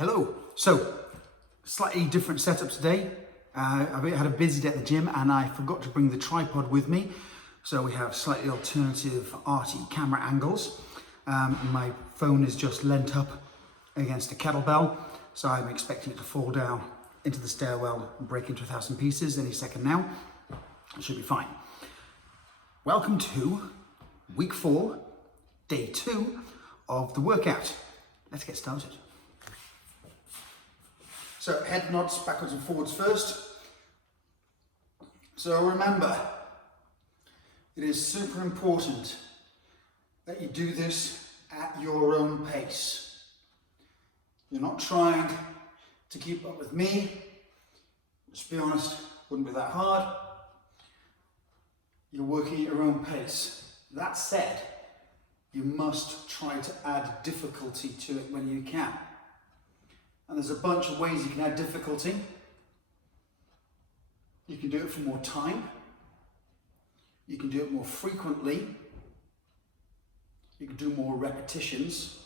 Hello. So, slightly different setup today. I've had a busy day at the gym and I forgot to bring the tripod with me. So we have slightly alternative arty camera angles. My phone is just leant up against a kettlebell. So I'm expecting it to fall down into the stairwell and break into 1,000 pieces any second now. It should be fine. Welcome to week 4, day 2 of the workout. Let's get started. So head nods backwards and forwards first. So remember, it is super important that you do this at your own pace. You're not trying to keep up with me. Let's be honest, wouldn't be that hard. You're working at your own pace. That said, you must try to add difficulty to it when you can. And there's a bunch of ways you can add difficulty. You can do it for more time. You can do it more frequently. You can do more repetitions.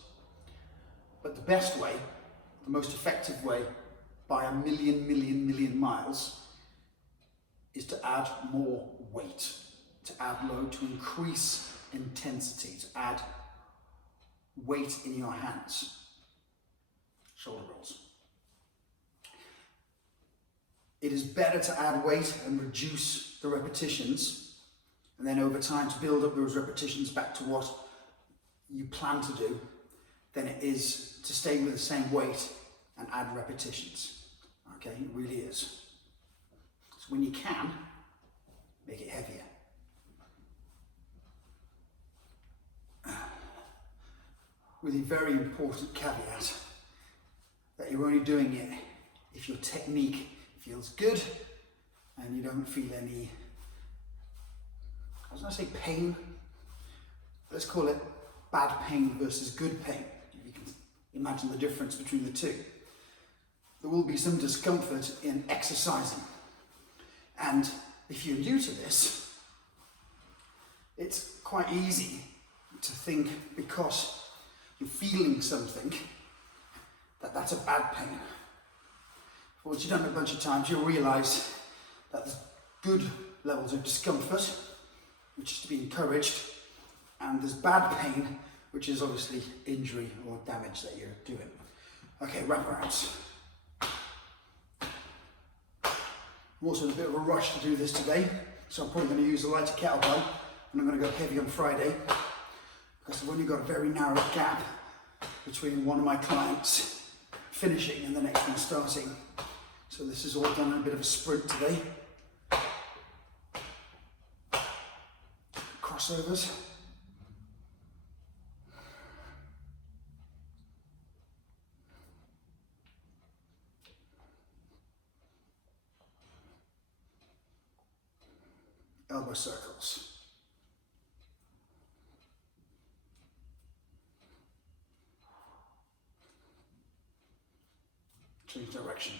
But the best way, the most effective way, by a million miles, is to add more weight, to add load, to increase intensity, to add weight in your hands. Shoulder rolls. It is better to add weight and reduce the repetitions, and then over time to build up those repetitions back to what you plan to do, than it is to stay with the same weight and add repetitions. Okay, it really is. So when you can, make it heavier. With a very important caveat, that you're only doing it if your technique feels good and you don't feel any, I was going to say pain, let's call it bad pain versus good pain. You can imagine the difference between the two. There will be some discomfort in exercising, and if you're new to this, it's quite easy to think because you're feeling something that's a bad pain. But once you've done it a bunch of times, you'll realise that there's good levels of discomfort, which is to be encouraged, and there's bad pain, which is obviously injury or damage that you're doing. Okay, wraparounds. I'm also in a bit of a rush to do this today, so I'm probably going to use a lighter kettlebell, and I'm going to go heavy on Friday, because I've only got a very narrow gap between one of my clients finishing and the next one starting. So this is all done in a bit of a sprint today. Crossovers. Elbow circles. Change direction.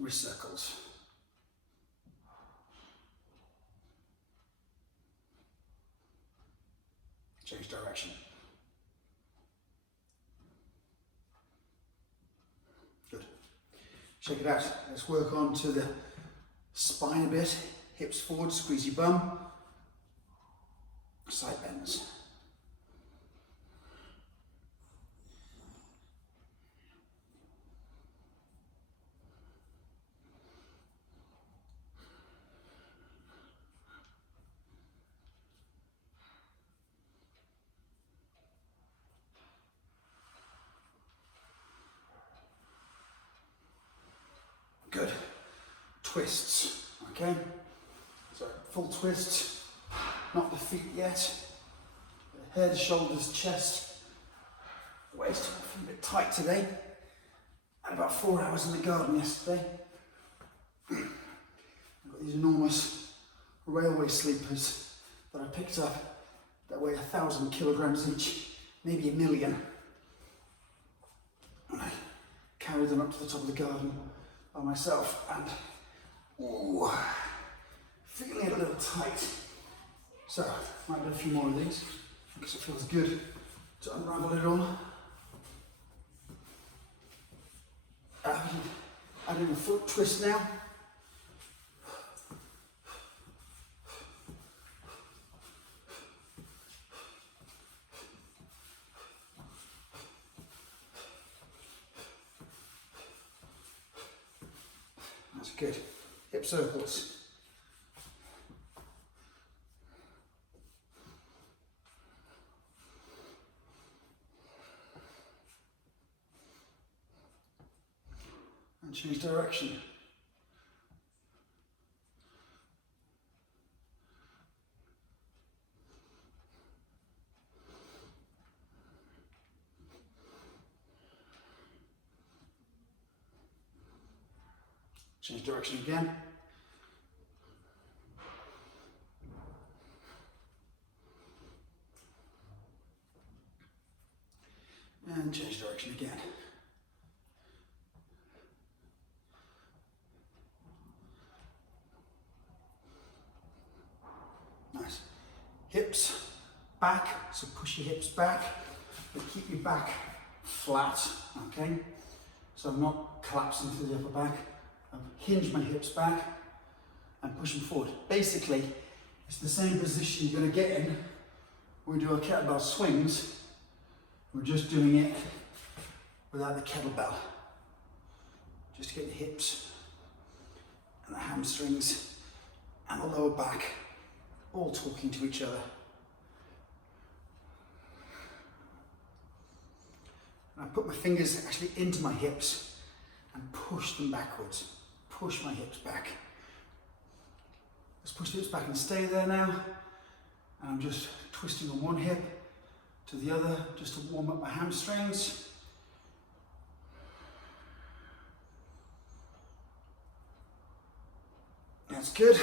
Wrist circles. Change direction. Good. Check it out. Let's work on to the spine a bit. Hips forward, squeeze your bum. Side bends. Good. Twists, okay? So full twist, not the feet yet. The head, shoulders, chest, waist. I feel a bit tight today. I had about 4 hours in the garden yesterday. I've got these enormous railway sleepers that I picked up that weigh 1,000 kilograms each, maybe 1 million. And I carried them up to the top of the garden by myself, and ooh, feeling it a little tight. So, might do a few more of these because it feels good to unravel it all. Adding a foot twist now. That's good. Hip circles. And change direction. Change direction again. And change direction again. Nice. Hips back, so push your hips back, but keep your back flat, okay? So I'm not collapsing through the upper back. Hinge my hips back and push them forward. Basically, it's the same position you're going to get in when we do our kettlebell swings. We're just doing it without the kettlebell. Just to get the hips and the hamstrings and the lower back all talking to each other. And I put my fingers actually into my hips and push them backwards. Push my hips back. Let's push the hips back and stay there now. And I'm just twisting on one hip to the other just to warm up my hamstrings. That's good.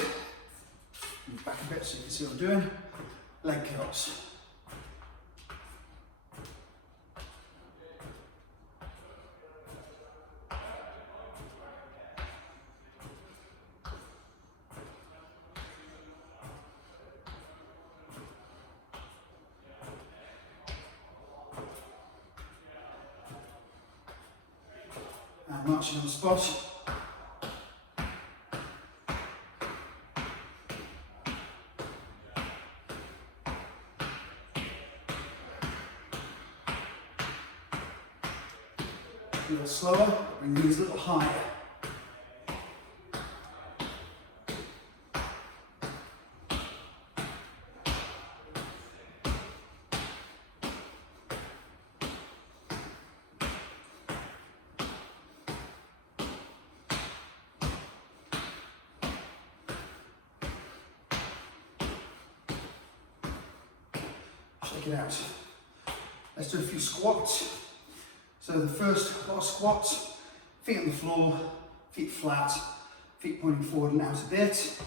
Move back a bit so you can see what I'm doing. Leg curls. And marching on the spot. A little slower, bring these a little higher. Shake it out. Let's do a few squats. So the first lot of squats, feet on the floor, feet flat, feet pointing forward and out a bit.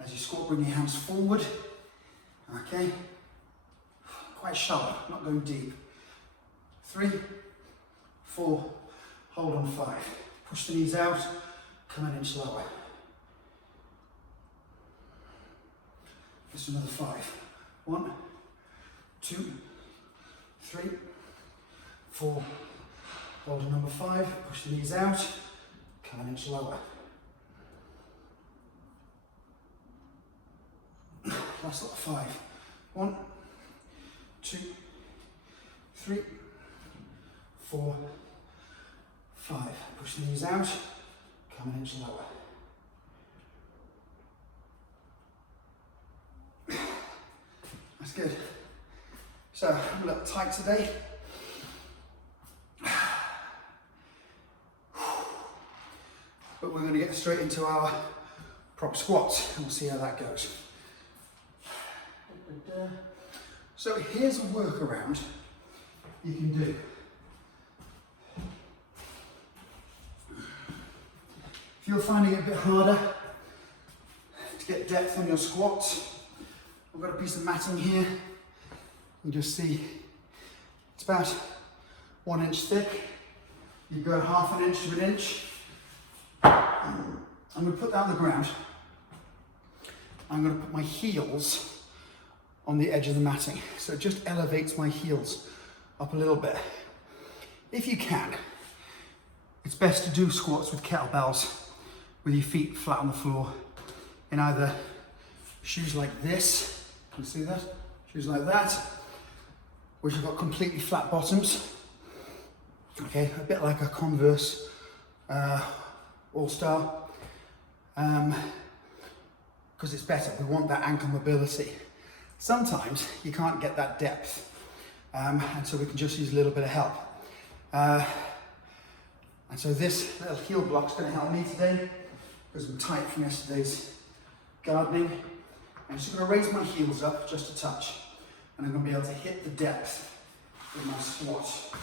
As you squat, bring your hands forward. Okay. Quite shallow, not going deep. 3, 4, hold on 5. Push the knees out, come an inch lower. Just another 5. 1, 2, 3, 4, hold on number 5, push the knees out, come an inch lower. Last lot of 5. 1, 2, 3, 4, 5. Push the knees out, come an inch lower. That's good. So I'm a little tight today. But we're going to get straight into our prop squats and we'll see how that goes. So here's a workaround you can do. If you're finding it a bit harder to get depth on your squats, I've got a piece of matting here. You just see it's about 1 inch thick. You go half an inch to an inch. I'm going to put that on the ground I'm going to put my heels on the edge of the matting. So it just elevates my heels up a little bit. If you can, it's best to do squats with kettlebells with your feet flat on the floor in either shoes like this, can you see that? Shoes like that, which have got completely flat bottoms. Okay, a bit like a Converse All-Star, because it's better. We want that ankle mobility. Sometimes you can't get that depth, and so we can just use a little bit of help. And so this little heel block's going to help me today, because I'm tight from yesterday's gardening. I'm just going to raise my heels up just a touch, and I'm going to be able to hit the depth with my squat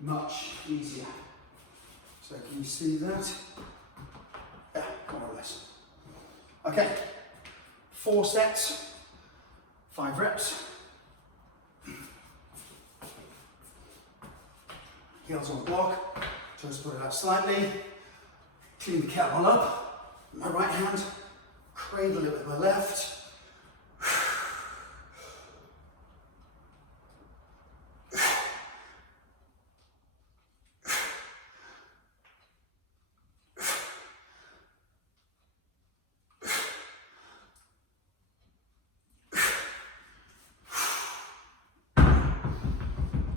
much easier. So can you see that? Yeah, more or less. Okay, 4 sets, 5 reps. Heels on the block, toes put it out slightly. Clean the kettlebell up with my right hand, cradle it with my left.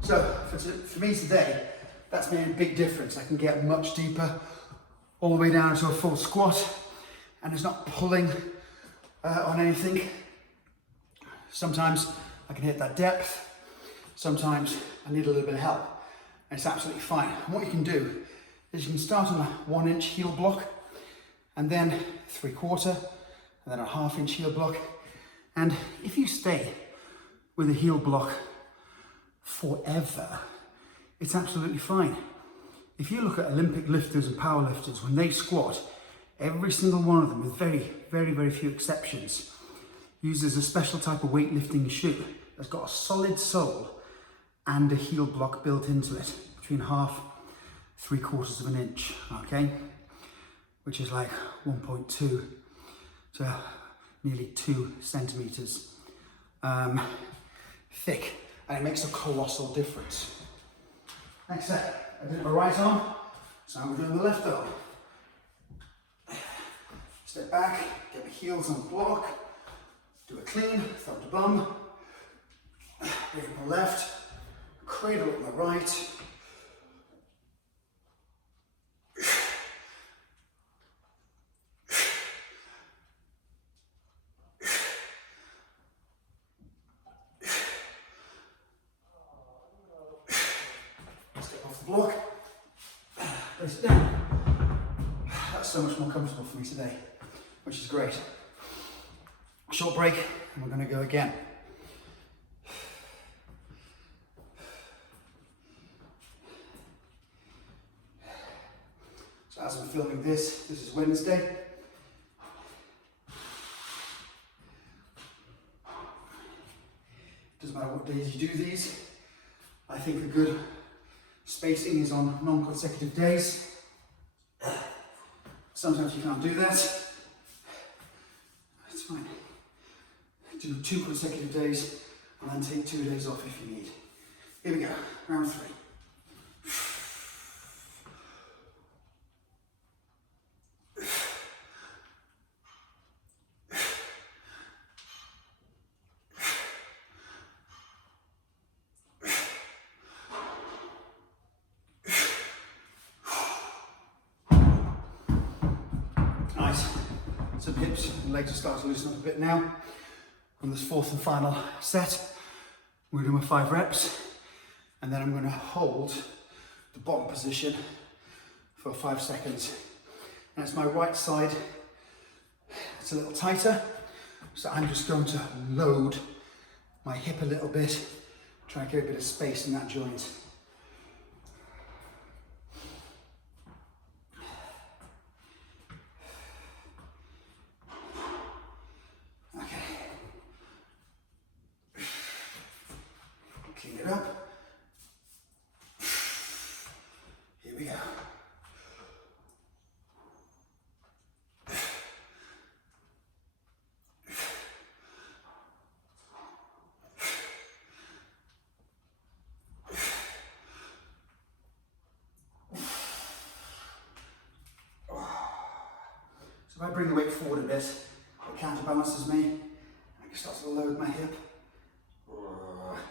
So for me today, that's made a big difference. I can get much deeper, all the way down to a full squat, and it's not pulling on anything. Sometimes I can hit that depth, sometimes I need a little bit of help, and it's absolutely fine. And what you can do is you can start on a 1 inch heel block, and then 3/4, and then a 1/2 inch heel block. And if you stay with a heel block forever, it's absolutely fine. If you look at Olympic lifters and power lifters, when they squat, every single one of them, with very few exceptions, uses a special type of weightlifting shoe that's got a solid sole and a heel block built into it, between 1/2, 3/4 of an inch, okay? Which is like 1.2 to nearly 2 centimeters thick, and it makes a colossal difference. Next set, I did my right arm, so I'm doing the left arm. Step back, get my heels on the block, do a clean, thumb to bum, bring it my left, cradle it my right, block, place it down. That's so much more comfortable for me today, which is great. Short break, and we're going to go again. So as I'm filming this is Wednesday. Doesn't matter what days you do these. I think a good spacing is on non-consecutive days. Sometimes you can't do that. It's fine. Do 2 consecutive days and then take 2 days off if you need. Here we go, round 3. Nice. Some hips and legs are starting to loosen up a bit now. On this 4th and final set, we're doing 5 reps, and then I'm going to hold the bottom position for 5 seconds. And it's my right side, it's a little tighter, so I'm just going to load my hip a little bit, try and get a bit of space in that joint. Clean it up. Here we go. So if I bring the weight forward a bit, it counterbalances me, and I can start to load my hip.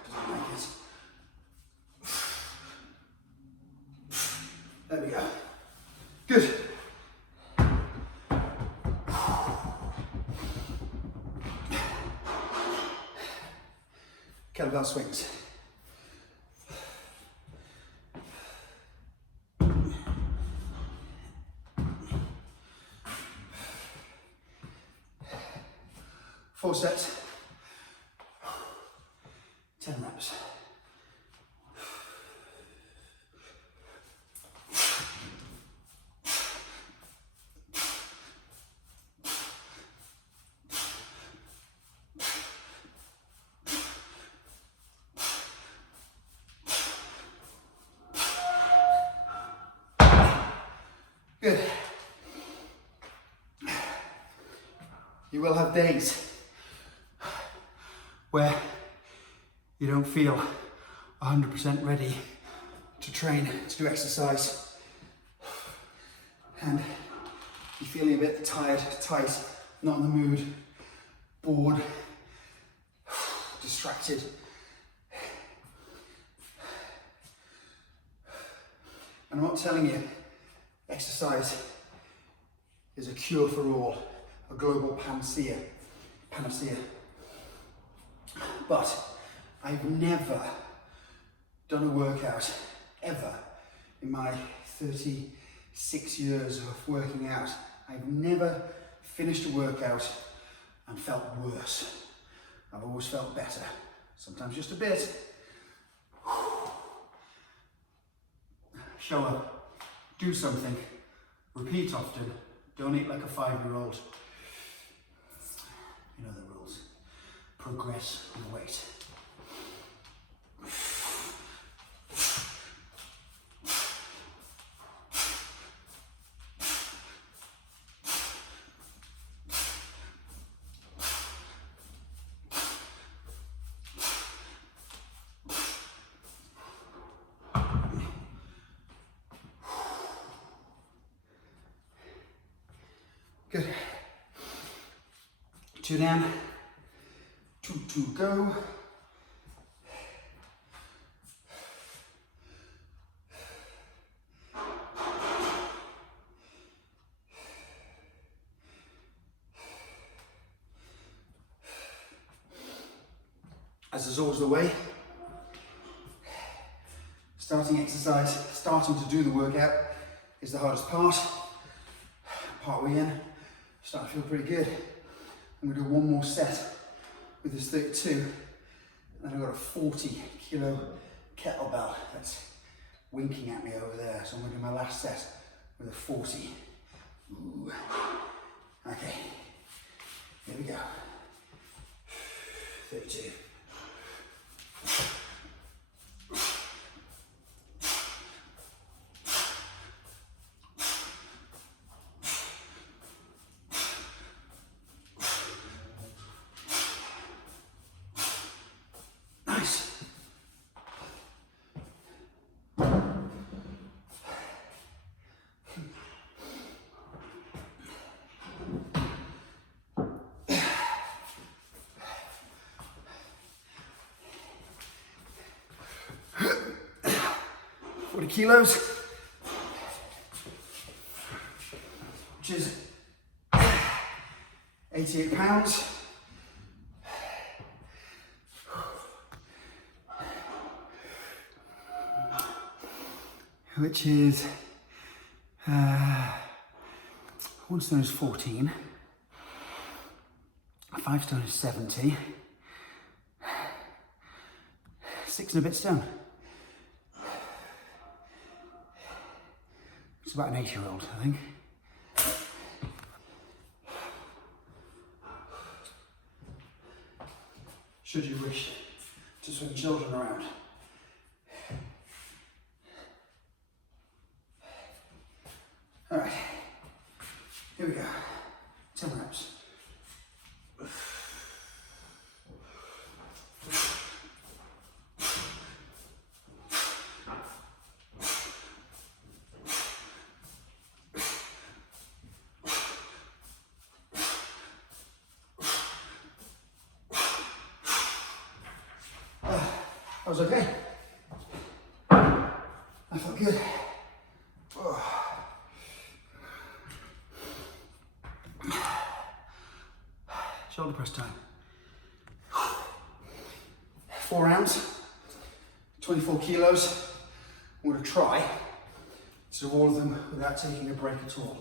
Doesn't like it. There we go. Good. Kettlebell swings. Four sets, 10 reps. Good. You will have days where you don't feel 100% ready to train, to do exercise, and you're feeling a bit tired, tight, not in the mood, bored, distracted. And I'm not telling you exercise is a cure for all, a global panacea. But I've never done a workout, ever, in my 36 years of working out. I've never finished a workout and felt worse. I've always felt better, sometimes just a bit. Show up, do something, repeat often, don't eat like a 5-year-old. You know the rules. Progress with weight. Good. 2 down, 2 to go. As is always the way, starting exercise, starting to do the workout is the hardest part. Part way in, starting to feel pretty good. I'm going to do one more set with this 32, and then I've got a 40 kilo kettlebell that's winking at me over there. So I'm going to do my last set with a 40. Ooh. Okay, here we go. 32. Nice. Kilos, which is 88 pounds. Which is 1 stone is 14, 5 stone is 70, 6 and a bit stone. It's about an 8-year-old, I think. Should you wish to swing children around. All right, here we go. 10 reps. That was okay. I felt good. Oh. Shoulder press time. 4 rounds, 24 kilos. I'm going to try to do all of them without taking a break at all.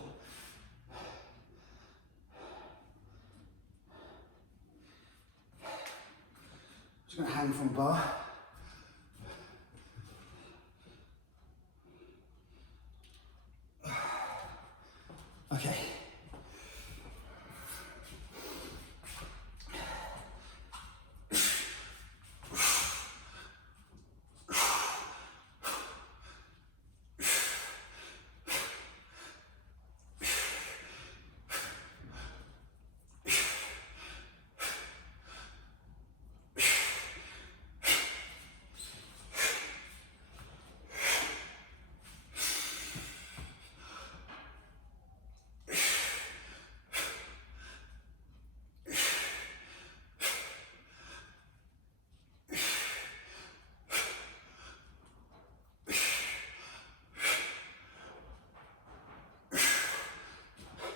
Just going to hang from a bar. Okay.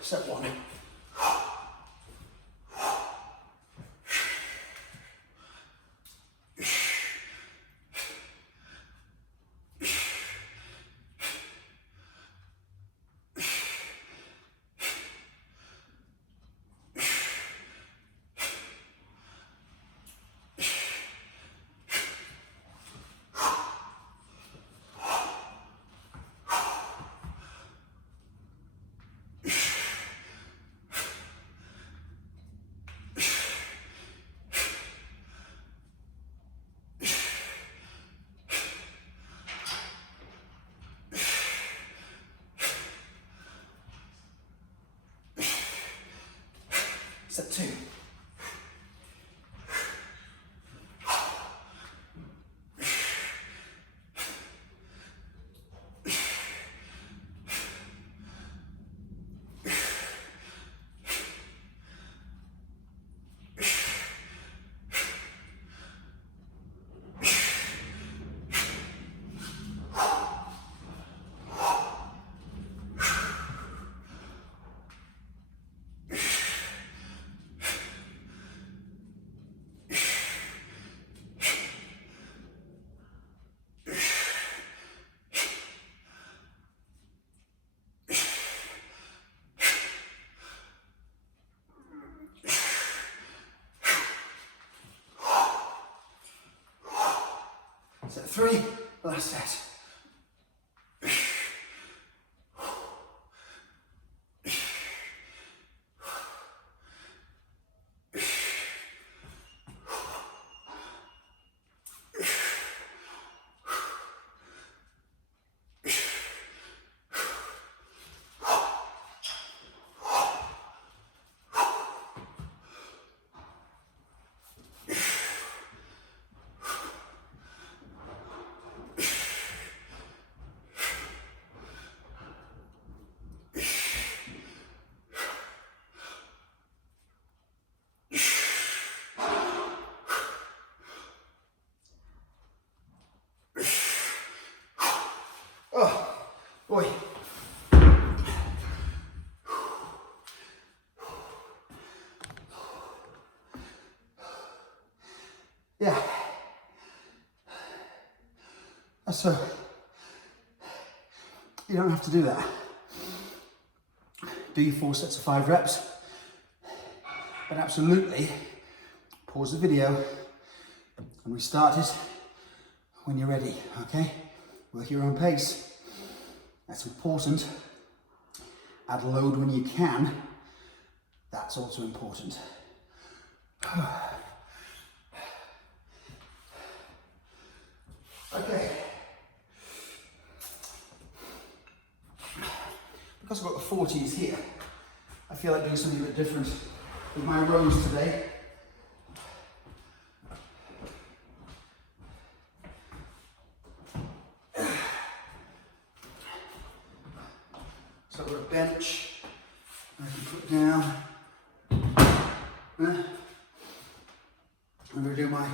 Set 1. Set 2. Set 3, last set. Oh, boy. Yeah. So, you don't have to do that. Do your 4 sets of 5 reps, but absolutely pause the video and restart it when you're ready, okay? Work your own pace. That's important. Add load when you can. That's also important. Okay. Because I've got the 40s here, I feel like doing something a bit different with my rows today. So I've got a bench I can put down. I'm going to do my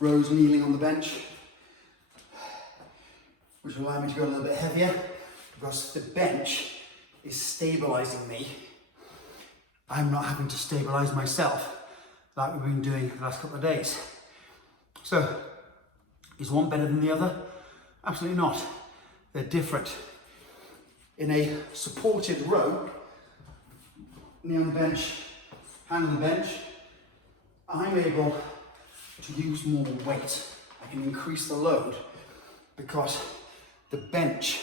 rows kneeling on the bench. which will allow me to go a little bit heavier because the bench is stabilizing me. I'm not having to stabilize myself like we've been doing the last couple of days. So, is one better than the other? Absolutely not. They're different. In a supported row, knee on the bench, hand on the bench, I'm able to use more weight. I can increase the load because the bench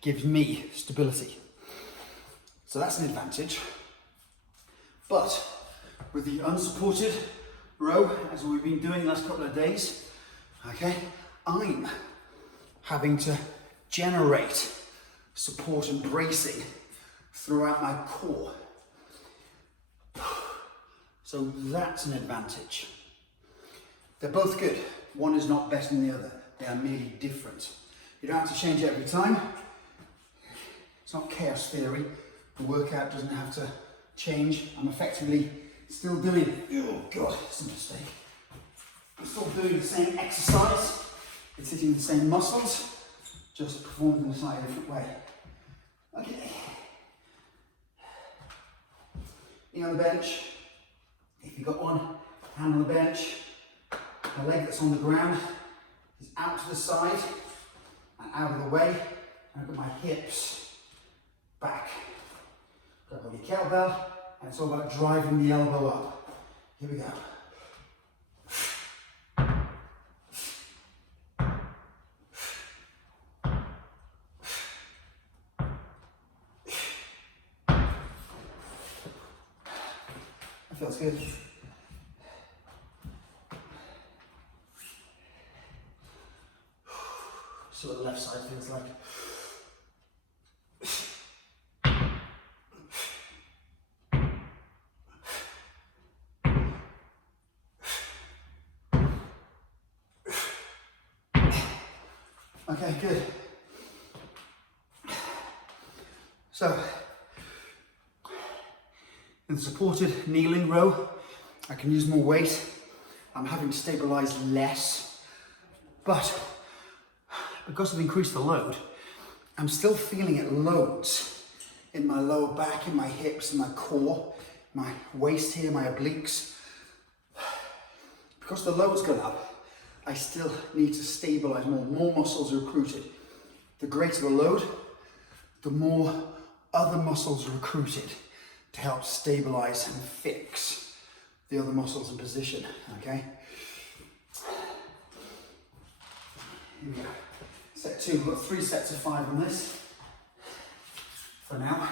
gives me stability. So that's an advantage. But with the unsupported row, as we've been doing the last couple of days, okay, I'm having to generate support and bracing throughout my core. So that's an advantage. They're both good. One is not better than the other. They are merely different. You don't have to change it every time. It's not chaos theory. The workout doesn't have to change. I'm effectively still doing, oh God, it's a mistake. I'm still doing the same exercise. It's hitting the same muscles, just performed in a slightly different way. Okay. Knee on the bench. If you've got one, hand on the bench. The leg that's on the ground is out to the side and out of the way. And I've got my hips back. Grab on your kettlebell, and it's all about driving the elbow up. Here we go. That feels good. So what the left side feels like. Okay, good. So, in the supported kneeling row, I can use more weight. I'm having to stabilize less, but because I've increased the load, I'm still feeling it loads in my lower back, in my hips, in my core, my waist here, my obliques. Because the load's gone up, I still need to stabilize more. More muscles are recruited. The greater the load, the more other muscles are recruited to help stabilize and fix the other muscles in position, okay? Here we go. Set 2, we've got 3 sets of 5 on this for now.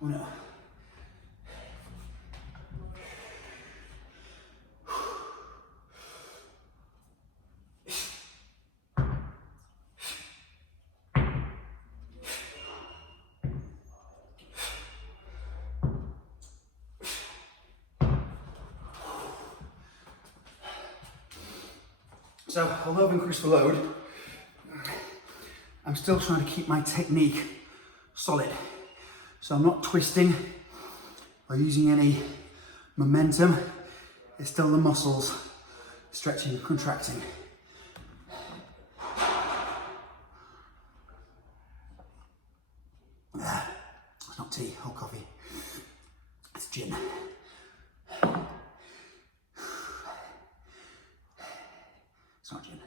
Oh no. So, although I've increased the load, I'm still trying to keep my technique solid. So I'm not twisting or using any momentum. It's still the muscles stretching and contracting. It's not tea or coffee. It's gin. It's not gin.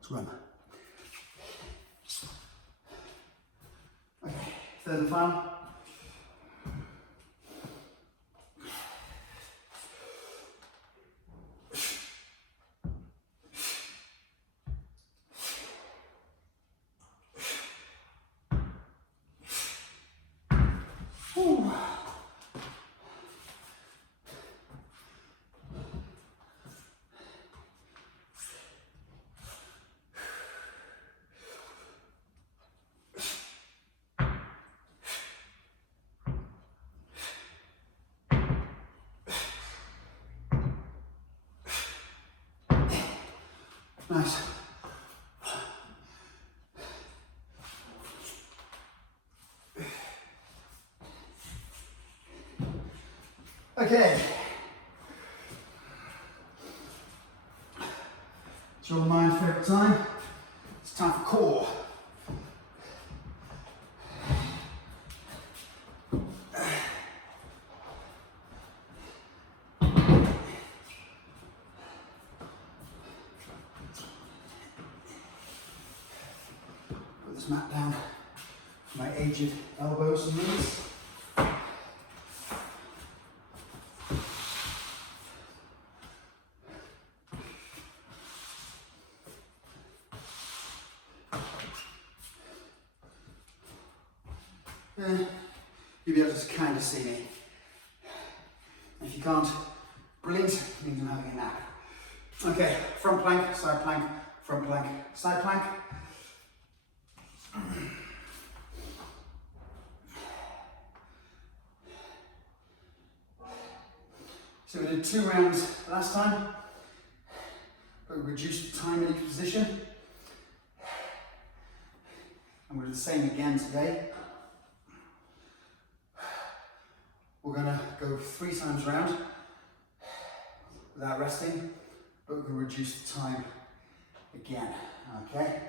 It's rum. Okay, third and final. Ooh. Nice. Okay. It's your mind's favourite time. It's time for core. Put this mat down for my aged elbows and knees. You'll be able to kind of see me. If you can't, brilliant, it means I'm having a nap. Okay, front plank, side plank, front plank, side plank. So we did 2 rounds last time, but we reduced the time in each position. And we'll do the same again today. We're going to go 3 times round without resting, but we're going to reduce the time again, okay?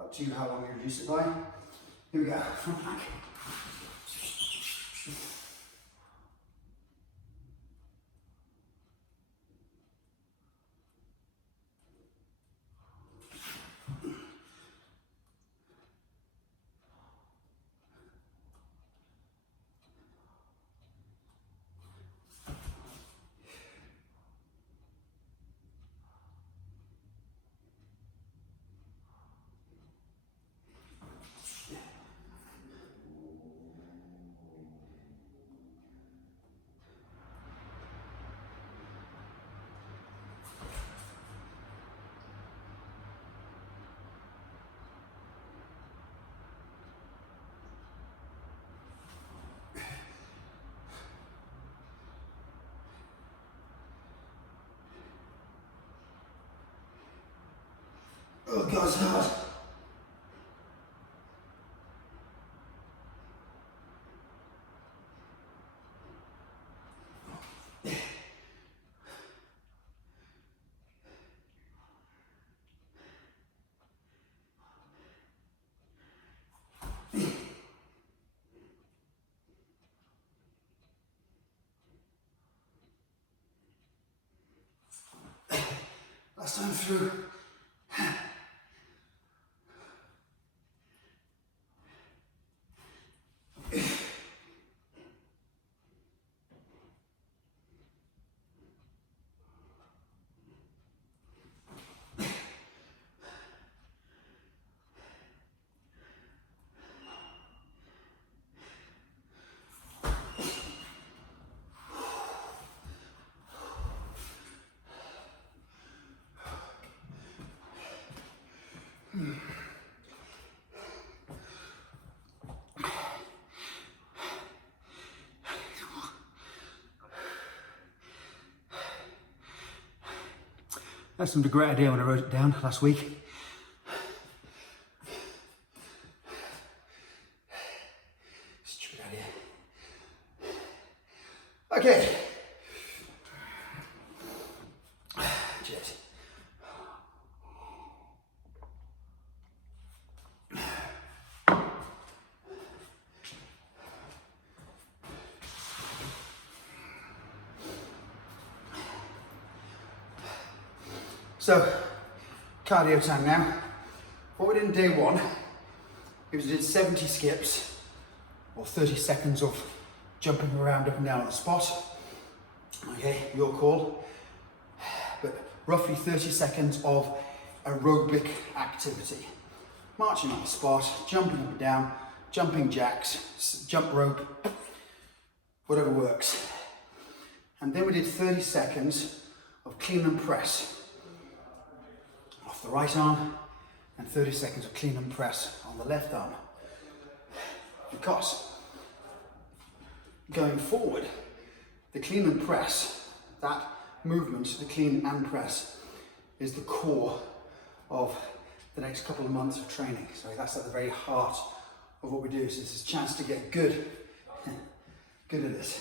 Up to you how long you reduce it by. Here we go, front plank. Oh God, it's hard. Last time through. That's some great idea when I wrote it down last week. Stupid idea. Okay. Cheers. So, cardio time now. What we did in day 1 is we did 70 skips, or 30 seconds of jumping around up and down at the spot. Okay, your call. But roughly 30 seconds of aerobic activity. Marching on the spot, jumping up and down, jumping jacks, jump rope, whatever works. And then we did 30 seconds of clean and press. Off the right arm, and 30 seconds of clean and press on the left arm. Because going forward, the clean and press, that movement, the clean and press, is the core of the next couple of months of training. So that's at the very heart of what we do. So this is a chance to get good at this.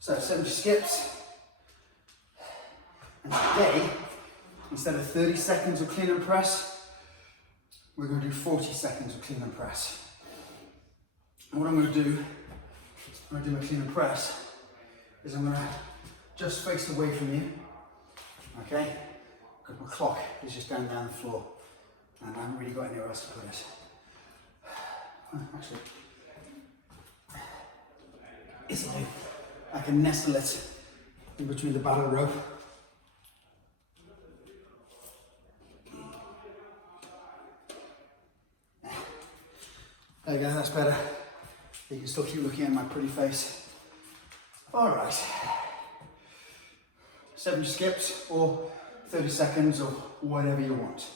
So 70 skips. And today, instead of 30 seconds of clean and press, we're going to do 40 seconds of clean and press. And what I'm going to do when I do my clean and press is I'm going to just face away from you, okay? Because my clock is just down the floor and I haven't really got anywhere else to put it. Actually, easily I can nestle it in between the battle rope. There you go, that's better. You can still keep looking at my pretty face. All right. 70 skips or 30 seconds or whatever you want.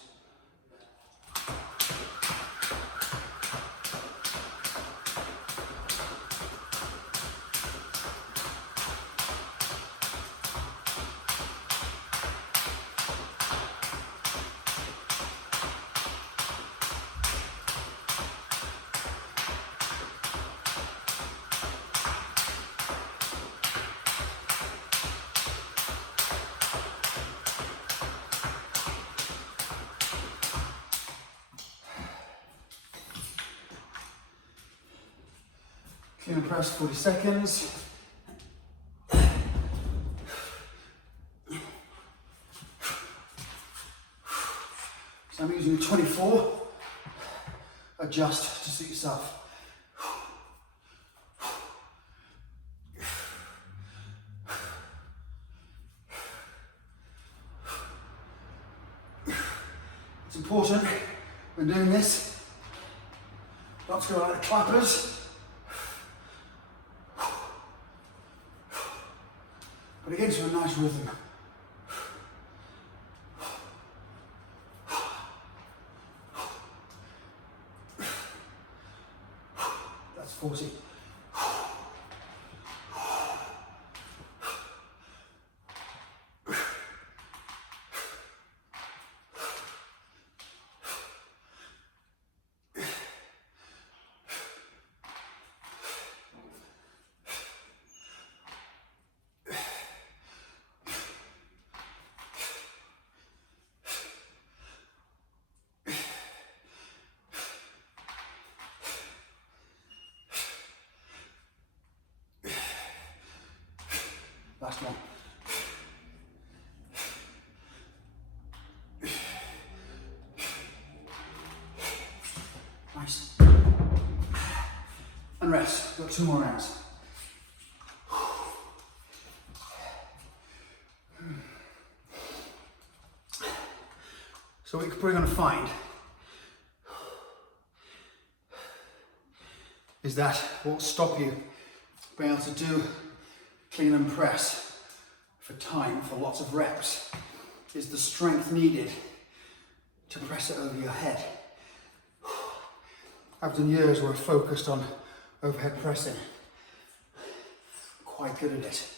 Clean and press 40 seconds. So I'm using 24. Adjust to suit yourself. It's important when doing this not to go like the clappers. But it gets you a nice rhythm. That's 40. Last one. Nice. And rest. Got 2 more rounds. So what you're probably going to find is that what will stop you being able to do clean and press for time, for lots of reps, is the strength needed to press it over your head. I've done years where I've focused on overhead pressing. Quite good at it.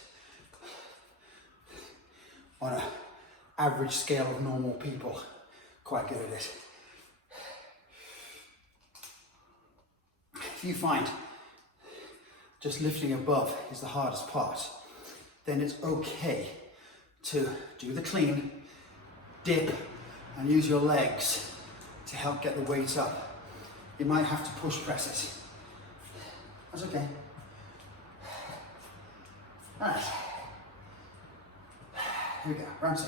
On an average scale of normal people, quite good at it. If you find just lifting above is the hardest part, then it's okay to do the clean, dip, and use your legs to help get the weight up. You might have to push press it. That's okay. All right. Here we go, round 2.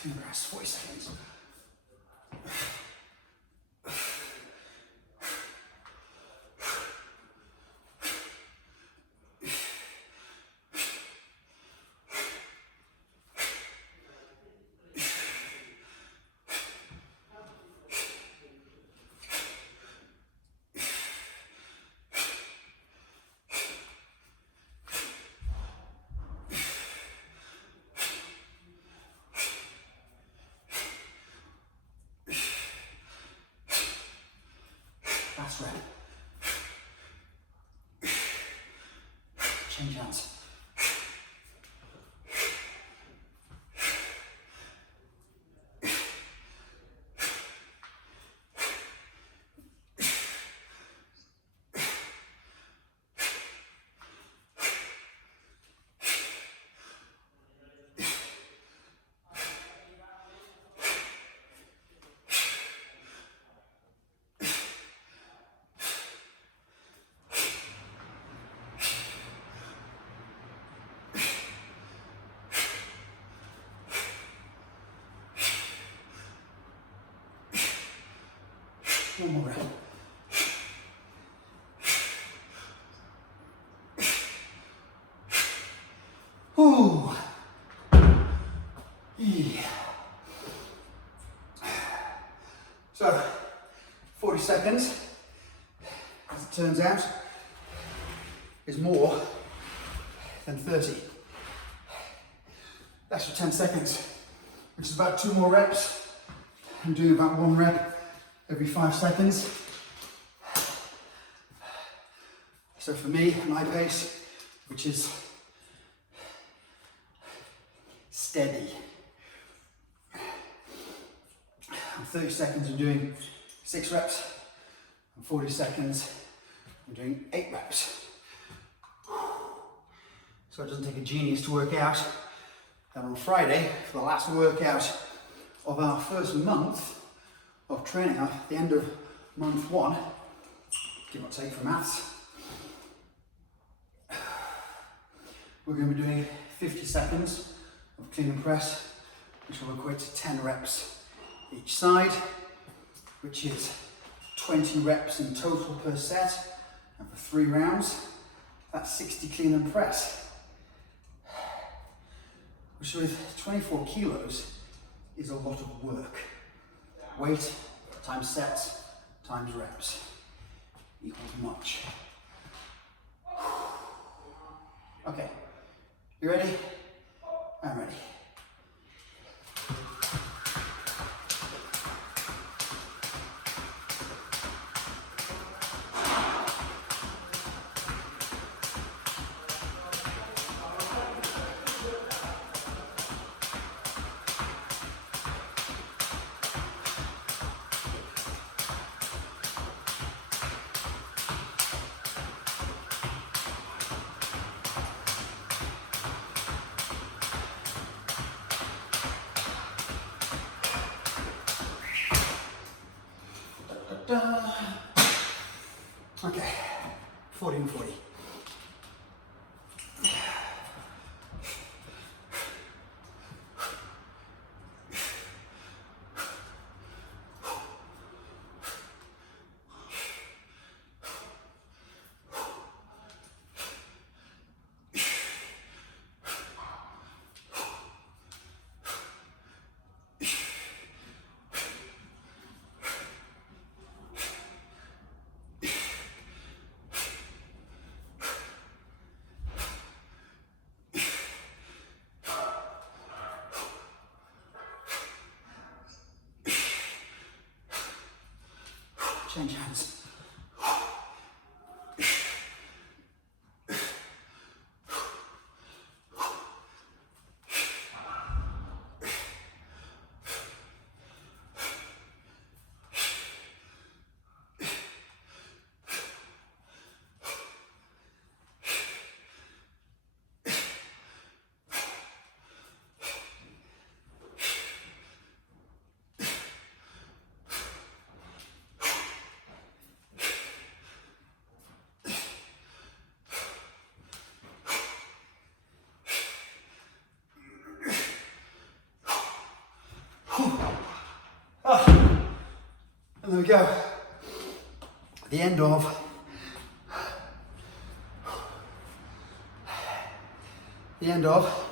Clean and press, 40 seconds. Last rep. Change hands. One more rep. Ooh. Yeah. So, 40 seconds, as it turns out, is more than 30. That's for 10 seconds, which is about 2 more reps. I'm doing about 1 rep every 5 seconds. So for me, my pace, which is steady. I'm 30 seconds, I'm doing 6 reps. And 40 seconds, I'm doing 8 reps. So it doesn't take a genius to work out that on Friday, for the last workout of our first month of training, at the end of month 1, give or take for maths, we're going to be doing 50 seconds of clean and press, which will equate to 10 reps each side, which is 20 reps in total per set, and for 3 rounds, that's 60 clean and press, which with 24 kilos is a lot of work. Weight times sets times reps equals much. Okay, you ready? I'm ready. Okay, 40 and 40. Change hands. And there we go. The end of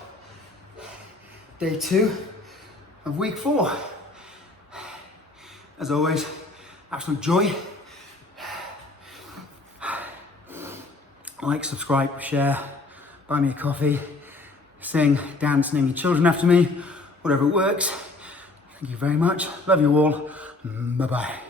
day 2 of week 4. As always, absolute joy. Like, subscribe, share, buy me a coffee, sing, dance, name your children after me, whatever works. Thank you very much. Love you all. Bye-bye.